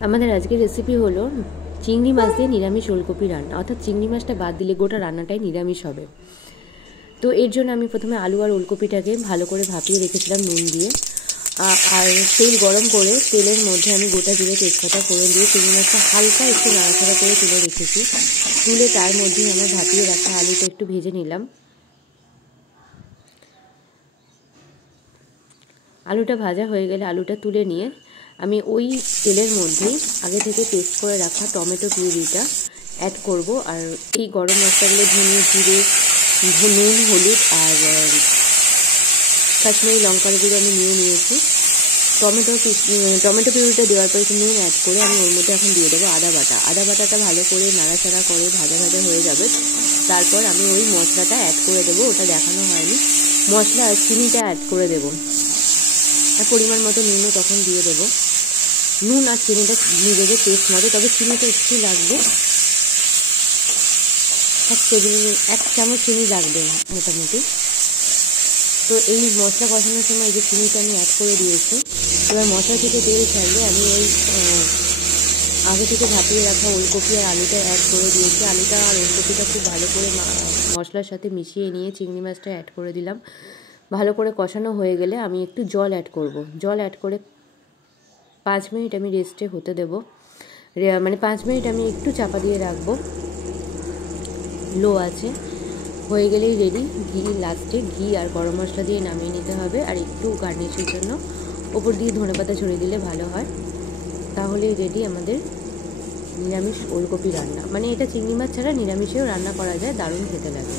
আমাদের আজকের রেসিপি হলো চিংড়ি মাছ দিয়ে নিরামিষ ওলকপি রান্না, অর্থাৎ চিংড়ি মাছটা বাদ দিলে গোটা রান্নাটাই নিরামিষ হবে। তো এর জন্য আমি প্রথমে আলু আর ওলকপিটাকে ভালো করে ভাপিয়ে রেখেছিলাম নুন দিয়ে, আর তেল গরম করে তেলের মধ্যে আমি গোটা জিরে তেজপাতা ফোড়ন দিয়ে চিংড়ি মাছটা হালকা একটু নাড়াচাড়া করে তুলে রেখেছি। তুলে তার মধ্যেই আমার ভাপিয়ে রাখা আলুটা একটু ভেজে নিলাম। আলুটা ভাজা হয়ে গেলে আলুটা তুলে নিয়ে আমি ওই তেলের মধ্যেই আগে থেকে পেস্ট করে রাখা টমেটো পিউরিটা অ্যাড করব। আর এই গরম মশলাগুলো ধনে জিরে নুন হলুদ আর কাশ্মীরি লঙ্কার গুঁড়ো আমি নিয়েছি। টমেটো পিউরিটা দেওয়ার পরে একটু নুন অ্যাড করে আমি ওর মধ্যে এখন দিয়ে দেবো আদা বাটাটা ভালো করে নাড়াচাড়া করে ভাজা হয়ে যাবে। তারপর আমি ওই মশলাটা অ্যাড করে দেবো, ওটা দেখানো হয়নি। মশলা আর চিনিটা অ্যাড করে দেবো, আর পরিমাণ মতো নুনও তখন দিয়ে দেবো। নুন আর চিনিটা নিজেদের টেস্ট মতো, তবে চিনিটা একটু লাগবে, 1 চামচ চিনি লাগবে মোটামুটি। তো এই মশলা কষানোর সময় যে চিনিটা আমি অ্যাড করে দিয়েছি। এবার মশলা থেকে তেল ছাড়লে আমি ওই আগে থেকে ভাপিয়ে রাখা ওলকপি আর আলুটা অ্যাড করে দিয়েছি। আলুটা আর ওলকপিটা খুব ভালো করে মশলার সাথে মিশিয়ে নিয়ে চিংড়ি মাছটা অ্যাড করে দিলাম। ভালো করে কষানো হয়ে গেলে আমি একটু জল অ্যাড করব। জল অ্যাড করে 5 মিনিট আমি রেস্টে হতে দেবো, মানে 5 মিনিট আমি একটু চাপা দিয়ে রাখবো লো আছে। হয়ে গেলেই রেডি। লাস্টে ঘি আর গরম মশলা দিয়ে নামিয়ে নিতে হবে, আর একটু গার্নিশের জন্য ওপর দিয়ে ধনেপাতা ছড়িয়ে দিলে ভালো হয়। তাহলেই রেডি আমাদের নিরামিষ ওলকপি রান্না। মানে এটা চিংড়ি মাছ ছাড়া নিরামিষেও রান্না করা যায়, দারুণ খেতে লাগে।